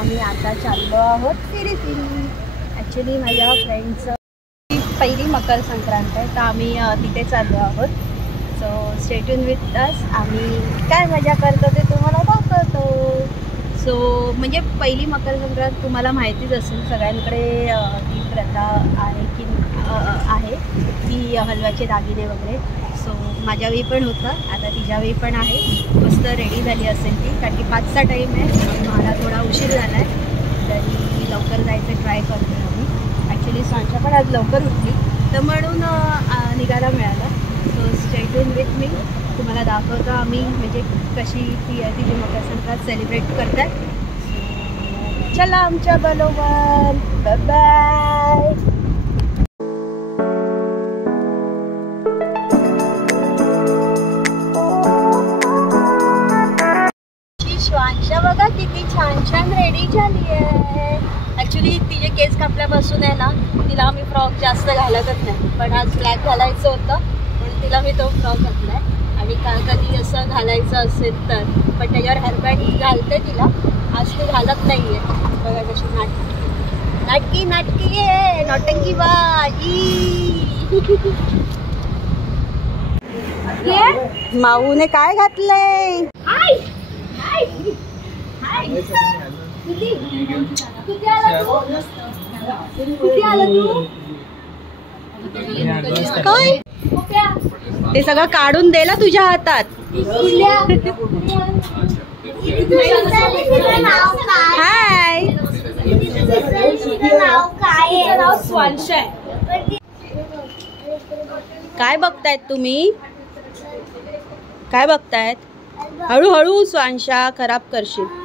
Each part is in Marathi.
आम्ही आता चाललो आहोत फिरी. ॲक्च्युली माझ्या फ्रेंडचं पहिली मकर संक्रांत आहे, तर आम्ही तिथे चाललो आहोत. So stay tune with us. आम्ही काय मजा करतो ते तुम्हाला दाखवतो. सो म्हणजे पहिली मकर संक्रांत तुम्हाला माहितीच असेल, सगळ्यांकडे ती प्रथा आहे की आहे की हलव्याचे दागिने वगैरे. सो माझ्या वेळी पण होतं, आता तिच्या वेळी पण आहे. मस्त रेडी झाली असेल ती, कारण की 5चा टाईम आहे. मला थोडा उशीर झाला आहे, तरी लवकर जायचं ट्राय करतो आम्ही. ॲक्च्युली सांच्या पण आज लवकर उठली, तर म्हणून निघायला मिळालं. So stay tune with me, तुम्हाला दाखवतो आम्ही म्हणजे कशी तिची मकर संक्रांत सेलिब्रेट करतात. चला आमच्या बरोबर. Bye bye. श्वांशा बघा किती छान छान रेडी झाली आहे. ॲक्च्युली तिचे केस कापल्यापासून आहे ना, तिला आम्ही फ्रॉक जास्त घालतच नाही, पण आज ब्लॅक घालायचं होतं म्हणून तिला मी तो फ्रॉक घातला आहे. आणि कधी असं घालायचं असेल तर, पण त्याच्यावर हेअरबँड घालते तिला. आज ती घालत नाही आहे. बघा कशी नाटकी नाटकी आहे, नौटंकी बाजी. माऊने काय घातलंय? काय ते सगळं काढून दे ना तुझ्या हातात. हाय, काय बघतायत तुम्ही? काय बघतायत? हळूहळू स्वांशा, खराब करशील.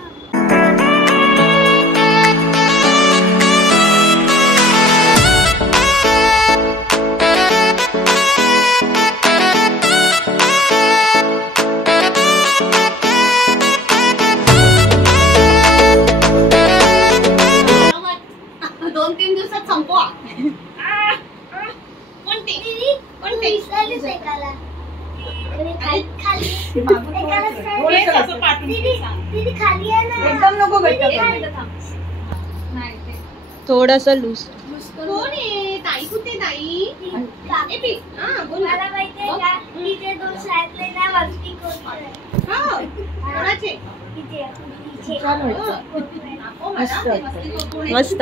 थोडस लूज. मस्त.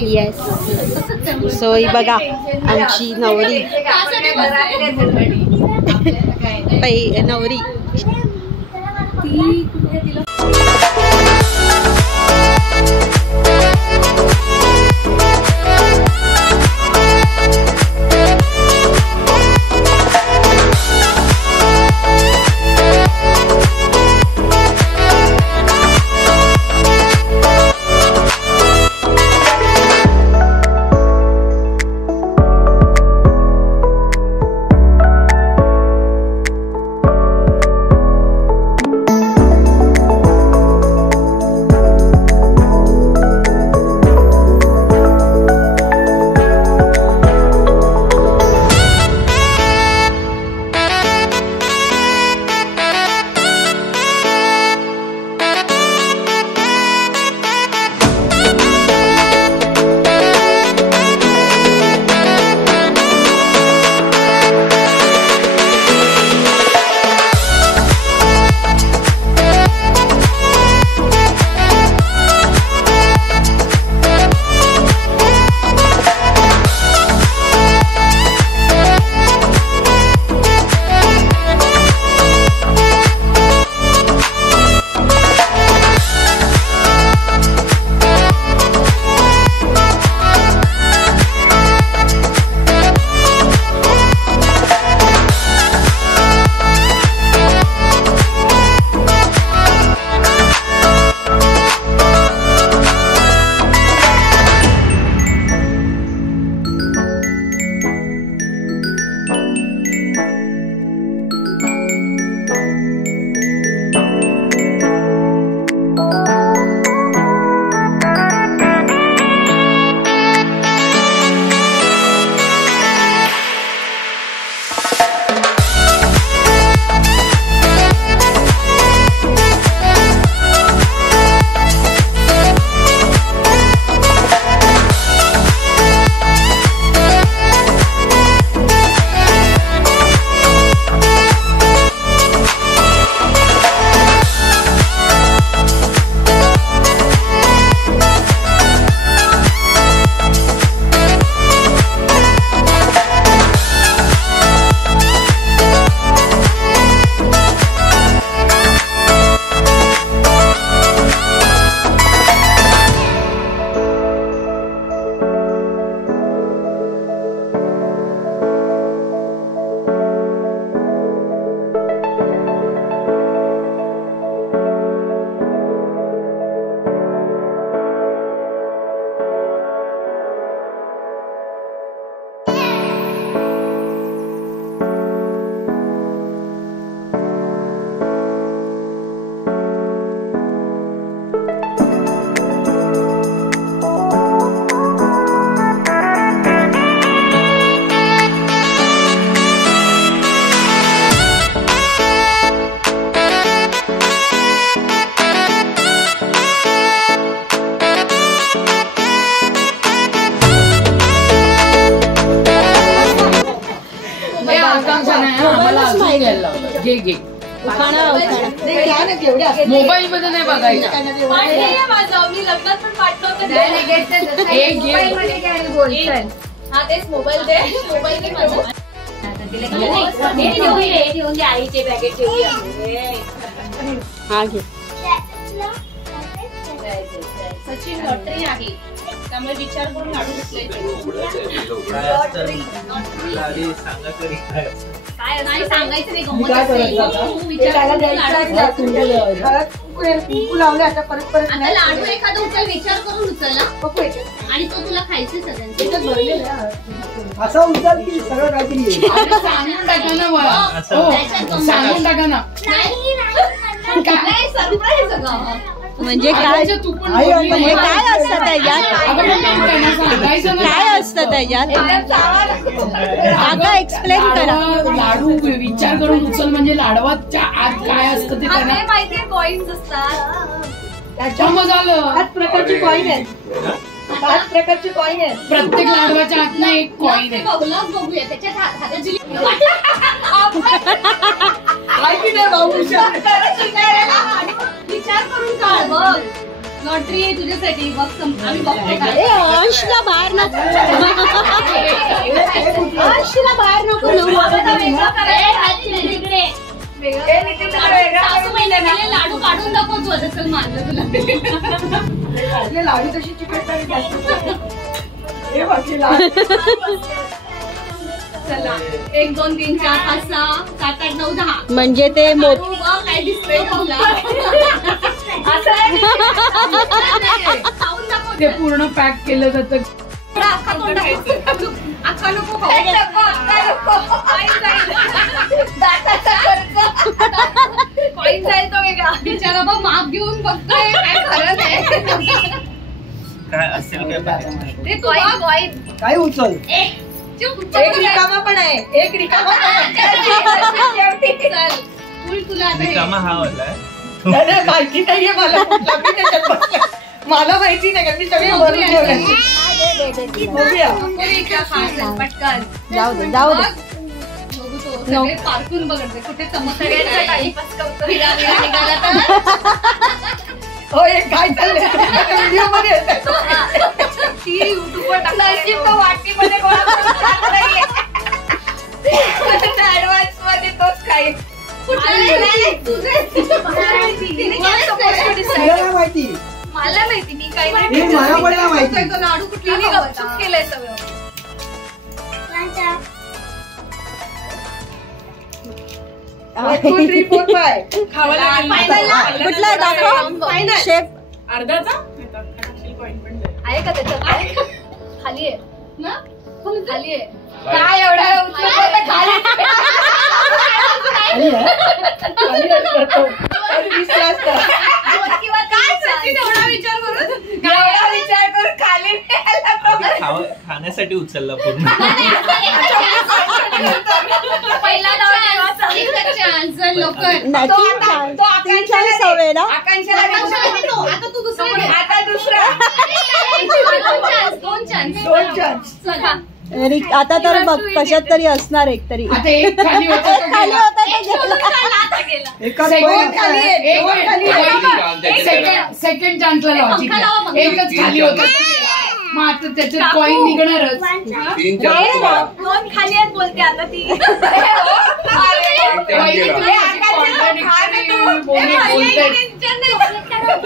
येस. सो ही बघा आमची नवरी. नवरी घे मोबाईल मध्ये नाही बघायचं. मी लग्नात पण पाठवते. मोबाईल दे आईचे बॅगेत ठेवूया. हा घे. सचिन लॉटरी आहे त्यामुळे विचार करून लाडू घेतले. काय नाही सांगायचं नाही. आता लाडू एखादा उचल विचार करून उचलला आणि तो तुला खायचे सगळ्यांचे. असं उचल की सगळं काहीतरी सांगून टाका ना मला. सांगून टाका ना. काय सरप्राईज सगळं. म्हणजे काय तू पण म्हणजे काय असतं त्याच्यात? काय असतं त्याच्यात? आता एक्सप्लेन करा. लाडू विचार करून उचल म्हणजे लाडवाच्या आत काय असतं ते त्यांना माहितीये. कॉइन्स असतात. त्याच्यामुळे झालं. 5 प्रकारची कॉईन आहे. 5 प्रकारची कॉईन आहे. प्रत्येक लाडवाच्या आत ना एक कॉईन आहे. बघूया त्याच्यात हाताची विचार करून काढ. बघ लॉटरी आहे तुझ्यासाठी. बघ आम्ही बघतो. अंशला बाहेर नको. अंशला बाहेर नको. लाडू काढून दाखवतो. चल मानलं तुला. लाडू तशी चिकटतात. चला 1 2 3 4 5 6 7 8 9 10. म्हणजे ते काय दिसतंय तुला. ते पूर्ण पॅक केलं जातं. अख्खा नको कॉईन जाईल तो वेगळा. बिचारा बघ माप घेऊन बघतोय. काय खरं नाही. काय असेल काय ते कॉईन काय उचल. एक रिकामा पण आहे. एक रिकामा तुला रिकामा हा वाला आहे. माहिती नाहीये मला. मला माहिती नाही. मी सगळे भरून ठेवले. पटकन जाऊ दे. पार्कून बघते कुठे चमत्कार निघाला तर. हो एक काय चाललंय व्हिडिओ मध्ये ती युट्यूबवर टाकणार. वाटीमध्ये गोळा करून ऍडव्हान्स मध्ये तोच काही माहिती. मला माहिती. मी काही नाही. मला पण नाही माहिती. लाडू कुठला गपचूप केलंय सगळं. कुठला दाखव शेफ. अर्धाचा आहे का त्याच्यात? खाली आहे ना. खाली आहे. काय एवढा विचार करून खाली खाण्यासाठी उचलला पूर्ण. पहिला चान्स लवकर. सवय ना. आता तू दुसरा. आता दुसरा. 2 चान्स. आता तर बघ कशात तरी असणार एक तरी. आता एक खाली होता. खाली होता सेकंड चान्सला लॉजिक एकच खाली होता. मग आता त्याच्यात कॉईन निघणारच. 2 खाली आहेत बोलते आता ती.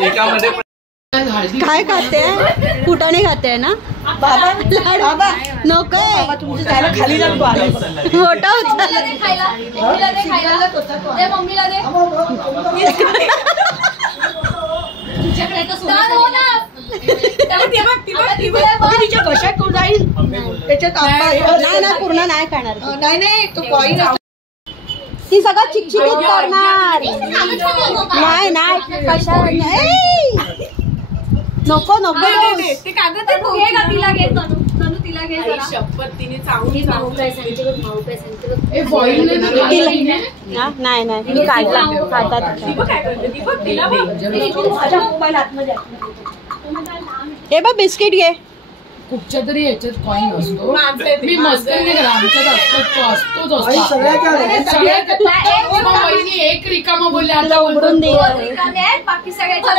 एकामध्ये काय खाते? फुटाणे खाते ना. बाबा नकोय. खाली लागतो. मोठा होता. मम्मीला दे. तुझ्याकडे तिच्या कशात तू जाईल त्याच्यात. नाही पूर्ण नाही खाणार. नाही तो कॉईन ती सगळं चिकचिकीत करणार. नाही कशा नको ते कागद घे का. तिला घे तनू तिला घे जरा. शपथ तिने चावून नाही मी काढला हातात. हे बघ बिस्किट घे. कुठच्या तरी याच्यात कॉईन असतो. माणसे ते, मी मस्करी नाही करत, आमच्यात असतोच असतो. सगळ्यात मग वहिनी एक रिकामा बोलले आता उघडून दे. बाकी सगळ्याच्या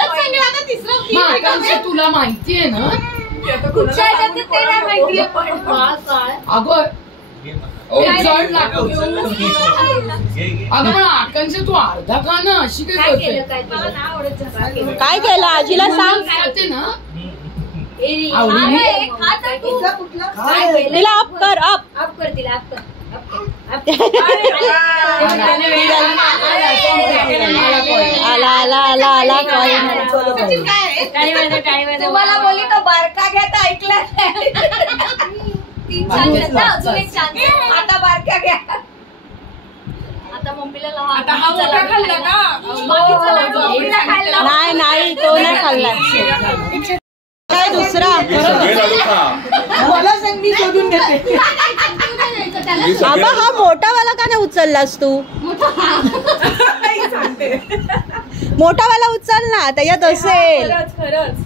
मग आकांक्षा तुला माहितीये ना अगं एक जड लागतो. अगं पण आकांक्षा तू अर्धा खा ना, अशी काय करते? काय केलं आजीला सांग. खाते ना तिला अप कर, अप. आला आला आला आला कॉईन. तुम्हाला बोलली तो बारका घ्या ऐकला 3 चान्स अजून एक चान्स. आता बारका घ्या. आता मम्मीला आता हा मोठा खाल्ला का? नाही नाही तो नाही खाल्ला. काय दुसरा मला सांग, मी शोधून घेते. आबा हा मोठावाला का नाही उचललास तू. मोठावाला उचल ना, त्याच्यात असेल खरंच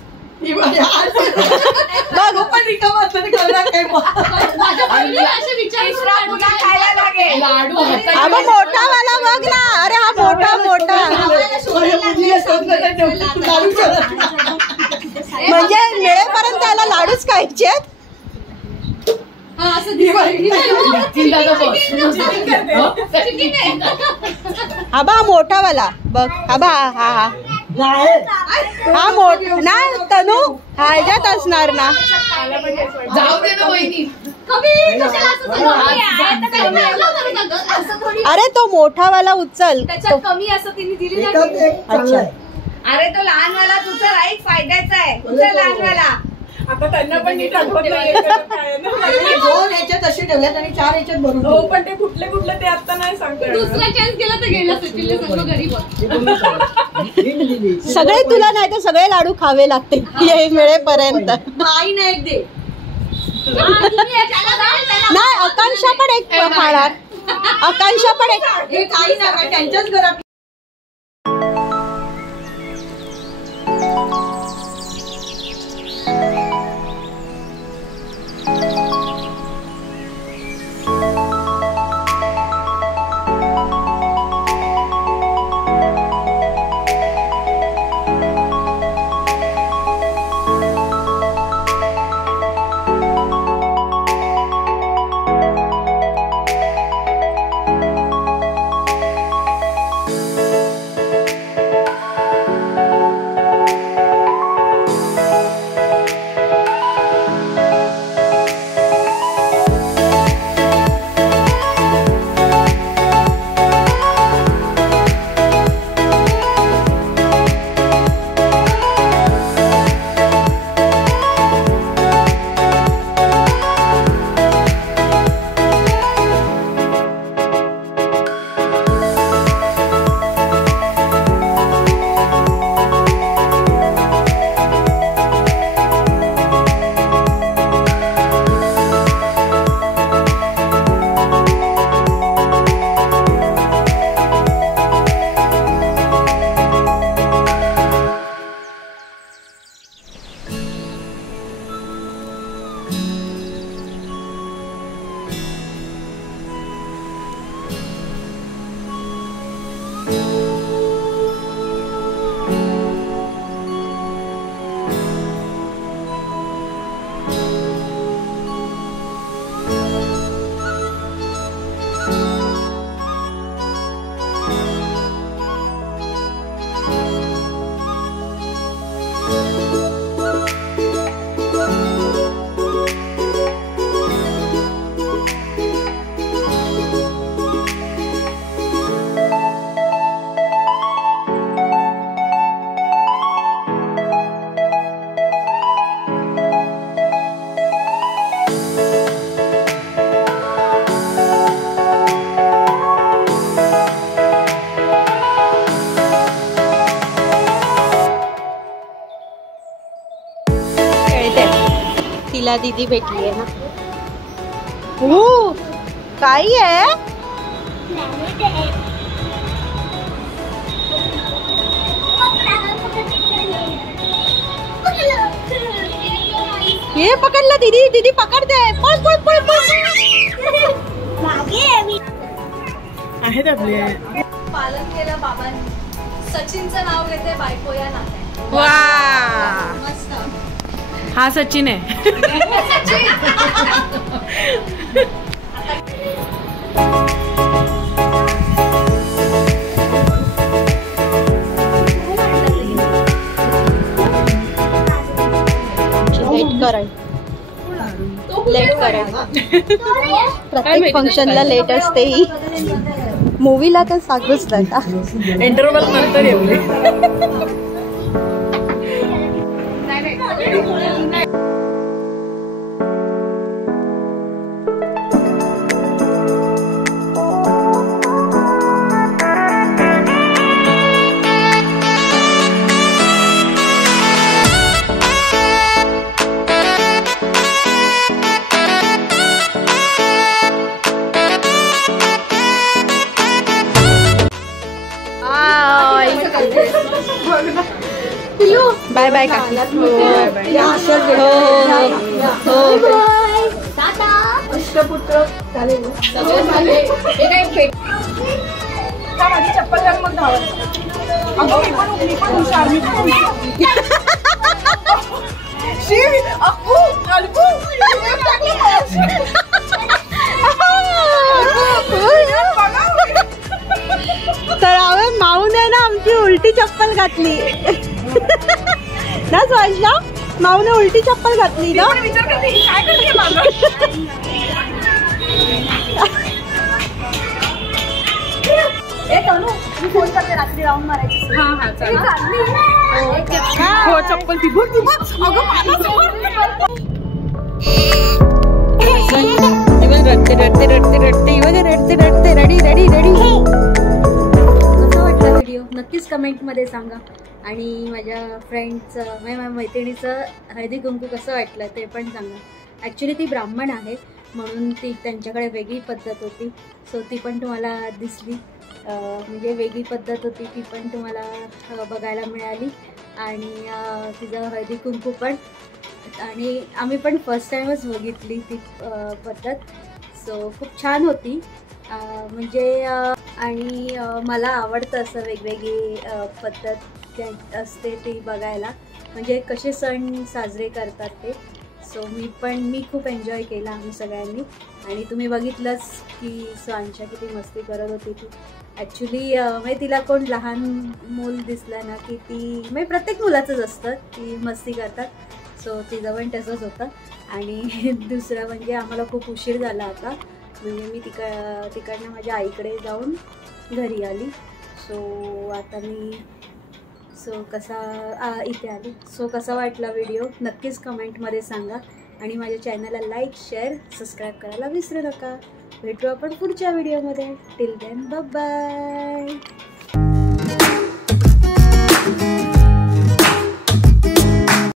बघ. पण रिकामा असलं तर करणार काय मग? लाडू हातात आबा मोठावाला बघ ना. अरे हा मोठा म्हणजे मिळेपर्यंत त्याला लाडूच खायचे. आबा मोठावाला बघ. आबा हा हा हा मोठा ना तनू ह्याच्यात असणार ना. जाऊ दे ना वहिनी. अरे तो मोठावाला उचल. त्याच्यात कमी असं तिने दिली ना. अच्छा अरे तो लहानवाला तुझा राईट फायद्याचा आहे. तुझा लहानवाला आता त्यांना पण नीट आठवत नाही. 2 याच्यात असे ठेवल्यात आणि 4 याच्यात भरून. हो, पण ते कुठले कुठले ते आता नाही सांगता. दुसरा चान्स गेला तर गेला. सचिनला सर्व घरी बघ. सगळे तुला नाही तर सगळे लाडू खावे लागते हे मिळेपर्यंत. आई ना एक दे. नाही आकांक्षा पण एक खाणार. आकांक्षा पण एक. काही नाही, त्यांच्याच घरात. तिला दीदी भेटली आहे ना. काय आहे ये पकडला दीदी, दीदी पकडते. पळ पळ पळ पळ. आहेत आपले. पालन केलं बाबांनी. सचिनचं नाव घेते बायको या नात्याने. वा मस्त. हा सचिन आहे. लेट करायचं. प्रत्येक फंक्शनला लेट असते ही. मूवीला तर सांगूच नका. इंटरव्हल नंतर एवढे. बाय बाय काकी. अष्टपुत्र चालेल. माझी चप्पल घाल मग धावत. अगं मी पण हुशार. मी पण शिव अक्कू अलकू. तर आवे माऊन आहे ना आमची उलटी चप्पल घातली ना स्वाजला. माऊने उलटी चप्पल घातली ना. विचार करते काय करते माझं. मी फोन करते रात्री राऊंड मारायची. हो चप्पल ती बघ ती बघ. अगं रडते रडते रडते रडते रडते रडते रडी रडी रडी. कसा वाटला व्हिडिओ नक्कीच कमेंटमध्ये सांगा. आणि माझ्या फ्रेंडचं माझ्या मैत्रिणीचं हळदी कुंकू कसं वाटलं ते पण सांगा. ॲक्च्युली ती ब्राह्मण आहे म्हणून ती त्यांच्याकडे वेगळी पद्धत होती. सो ती पण तुम्हाला दिसली. म्हणजे वेगळी पद्धत होती ती पण तुम्हाला बघायला मिळाली. आणि तिचं हळदी कुंकू पण. आणि आम्ही पण फर्स्ट टाईमच बघितली ती पद्धत. सो खूप छान होती. म्हणजे आणि मला आवडतं असं वेगवेगळी पद्धत असते ती बघायला. म्हणजे कसे सण साजरे करतात ते. सो मी खूप एन्जॉय केला आम्ही सगळ्यांनी. आणि तुम्ही बघितलंच की स्वांशा किती मस्ती करत होती ती. ॲक्च्युली म्हणजे तिला कोण लहान मूल दिसलं ना की ती म्हणजे प्रत्येक मुलाचंच असतं ती मस्ती करतात. सो तिचं पण तसंच होतं. आणि दुसरं म्हणजे आम्हाला खूप उशीर झाला आता. म्हणजे मी तिकडनं माझ्या आईकडे जाऊन घरी आली. सो आता मी कसा इथे आली. सो कसा वाटला व्हिडिओ नक्कीच कमेंटमध्ये सांगा. आणि माझ्या चॅनलला लाईक शेअर सबस्क्राईब करायला विसरू नका. भेटू आपण पुढच्या व्हिडिओमध्ये. Till then bye bye.